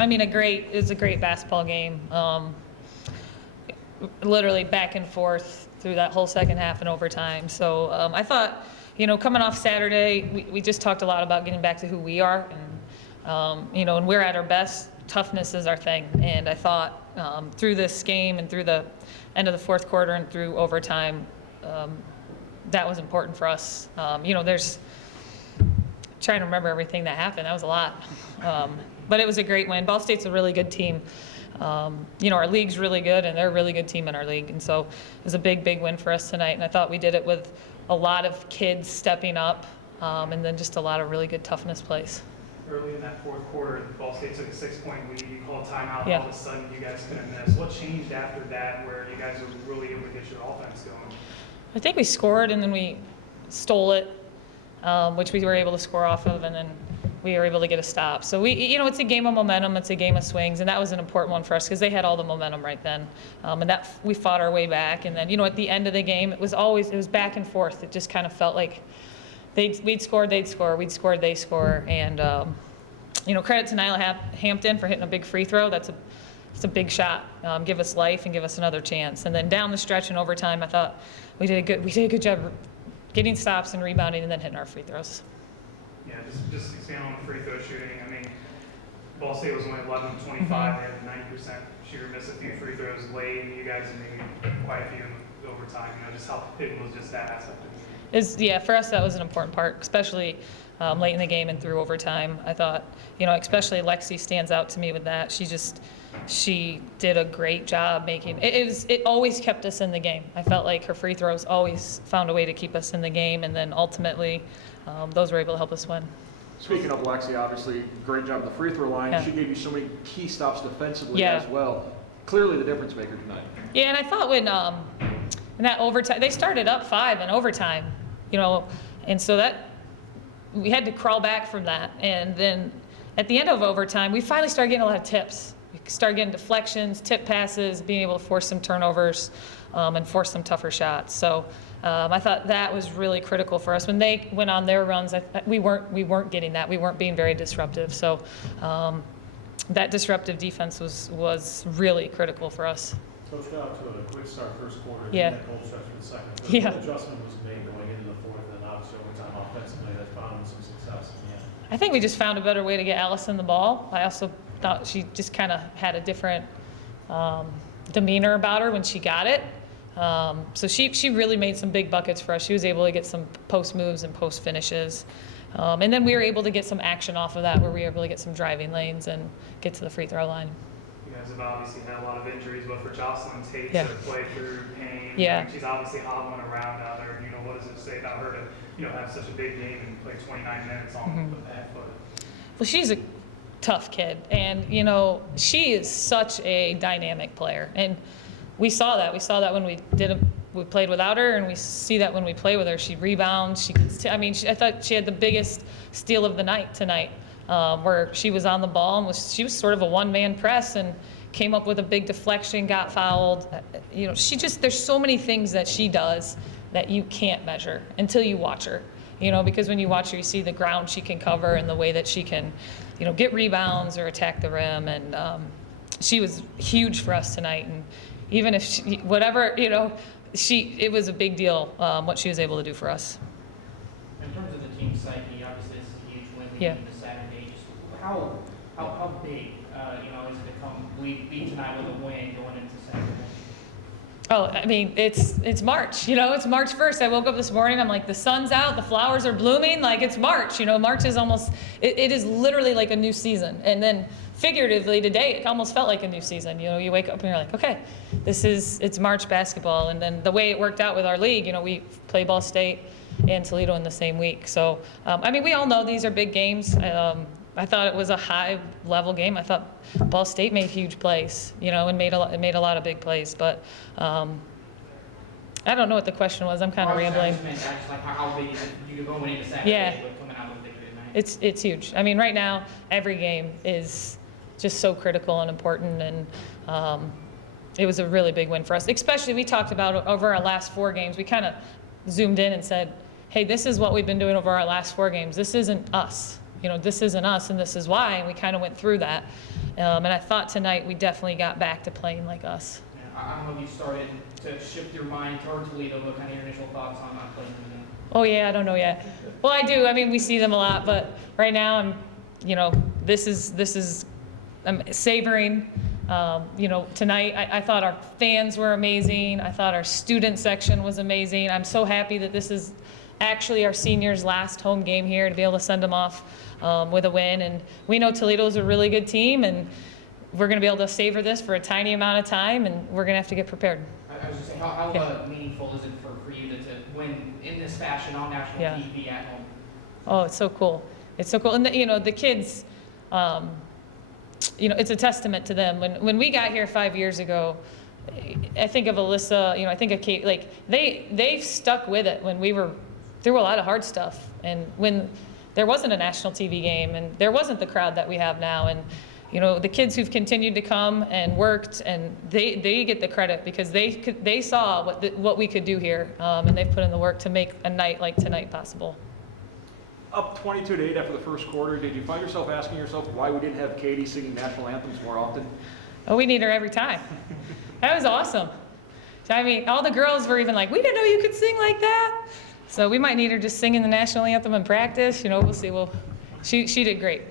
I mean, it was a great basketball game. Literally back and forth through that whole second half and overtime. So I thought, coming off Saturday, we just talked a lot about getting back to who we are, and and we're at our best. Toughness is our thing, and I thought through this game and through the end of the fourth quarter and through overtime, that was important for us. There's trying to remember everything that happened. That was a lot, but it was a great win. Ball State's a really good team. Our league's really good, and they're a really good team in our league, and so it was a big win for us tonight. And I thought we did it with a lot of kids stepping up, and then just a lot of really good toughness plays. Early in that fourth quarter, Ball State took a 6-point lead. You called timeout, Yeah. All of a sudden you guys couldn't miss. What changed after that where you guys were really able to get your offense going? I think we scored, and then we stole it, which we were able to score off of, and then we were able to get a stop. So it's a game of momentum, it's a game of swings, and that was an important one for us because they had all the momentum right then, and that we fought our way back. And then at the end of the game, it was back and forth. It just kind of felt like we'd scored, they'd score, we'd scored, they score, and credit to Nyla Hampton for hitting a big free throw. It's a big shot. Give us life and give us another chance. And then down the stretch in overtime, I thought we did a good job getting stops and rebounding, and then hitting our free throws. Yeah, just expand on the free throw shooting. I mean, Ball State was only 11 of 25. They had a 90% shooter, missed a few free throws late, and you guys made quite a few in overtime. Just how big was just that aspect of the game? For us, that was an important part, especially late in the game and through overtime. I thought, especially Lexi stands out to me with that. She did a great job making it always kept us in the game. I felt like her free throws always found a way to keep us in the game, and then ultimately those were able to help us win. Speaking of Lexi, obviously, great job at the free throw line. Yeah. She gave you so many key stops defensively Yeah. as well. Clearly the difference maker tonight. Yeah, and I thought when in that overtime, they started up 5 in overtime, and so that we had to crawl back from that. And then at the end of overtime, we finally started getting a lot of tips. We started getting deflections, tip passes, being able to force some turnovers, and force some tougher shots. So I thought that was really critical for us. When they went on their runs, we weren't getting that. We weren't being very disruptive. So that disruptive defense was really critical for us. Coach, got out to a quick start first quarter, Yeah. and that cold stretch for the second. But Yeah. what adjustment was made going into the fourth, and obviously overtime offensively that found some success in the end? I think we just found a better way to get Allison the ball. I also thought she just kind of had a different demeanor about her when she got it. So she really made some big buckets for us. She was able to get some post moves and post finishes. And then we were able to get some action off of that, where we were able to get some driving lanes and get to the free throw line. You guys have obviously had a lot of injuries, but for Jocelyn Tate Yeah. to play through pain, Yeah. she's obviously hobbling around out there. What does it say about her to have such a big game and play 29 minutes on the bad foot? Well, she's a tough kid, and she is such a dynamic player, and we saw that. We saw that when we played without her, and we see that when we play with her. She rebounds. I thought she had the biggest steal of the night tonight, where she was on the ball and she was sort of a one-man press and came up with a big deflection, got fouled. There's so many things that she does that you can't measure until you watch her. Because when you watch her, you see the ground she can cover and the way that she can, get rebounds or attack the rim. And she was huge for us tonight. And even if it was a big deal what she was able to do for us. In terms of the team psyche, obviously this is a huge win Yeah. leading into Saturday. Just how big, is it to come lead tonight with a win going into Saturday? Oh, I mean, it's March, it's March 1st. I woke up this morning, I'm like, the sun's out, the flowers are blooming, like it's March, March is almost, it is literally like a new season. And then figuratively today, it almost felt like a new season. You wake up and you're like, okay, it's March basketball. And then the way it worked out with our league, we play Ball State and Toledo in the same week. So, we all know these are big games. I thought it was a high-level game. I thought Ball State made huge plays, and made a lot of big plays. But I don't know what the question was. I'm kind of rambling. How big is it? You go into Saturday, Yeah. but coming out with a big night. It's huge. Right now, every game is just so critical and important, and it was a really big win for us. Especially, we talked about over our last 4 games. We kind of zoomed in and said, hey, this is what we've been doing over our last 4 games. This isn't us. This isn't us, and this is why, and we kind of went through that. And I thought tonight we definitely got back to playing like us. Yeah, I don't know if you started to shift your mind toward Toledo, what kind of your initial thoughts on playing them again? Oh yeah, I don't know yet. Well, I do. I mean, we see them a lot, but right now this is I'm savoring. Tonight I thought our fans were amazing. I thought our student section was amazing. I'm so happy that this is actually our seniors' last home game here, to be able to send them off with a win. And we know Toledo's a really good team, and we're going to be able to savor this for a tiny amount of time, and we're going to have to get prepared. I was just saying, how Yeah. meaningful is it for you to win in this fashion on national Yeah. TV at home? Oh, it's so cool. It's so cool. And the kids, it's a testament to them. When we got here 5 years ago, I think of Alyssa, I think of Kate, like they've stuck with it when we were through a lot of hard stuff, and when there wasn't a national TV game and there wasn't the crowd that we have now. And the kids who've continued to come and worked, and they get the credit because they saw what we could do here, and they've put in the work to make a night like tonight possible. Up 22-8 after the first quarter, did you find yourself asking yourself why we didn't have Katie singing national anthems more often? Oh, we need her every time. That was awesome. I mean, all the girls were even like, we didn't know you could sing like that. So we might need her just singing the national anthem in practice. We'll see. She did great.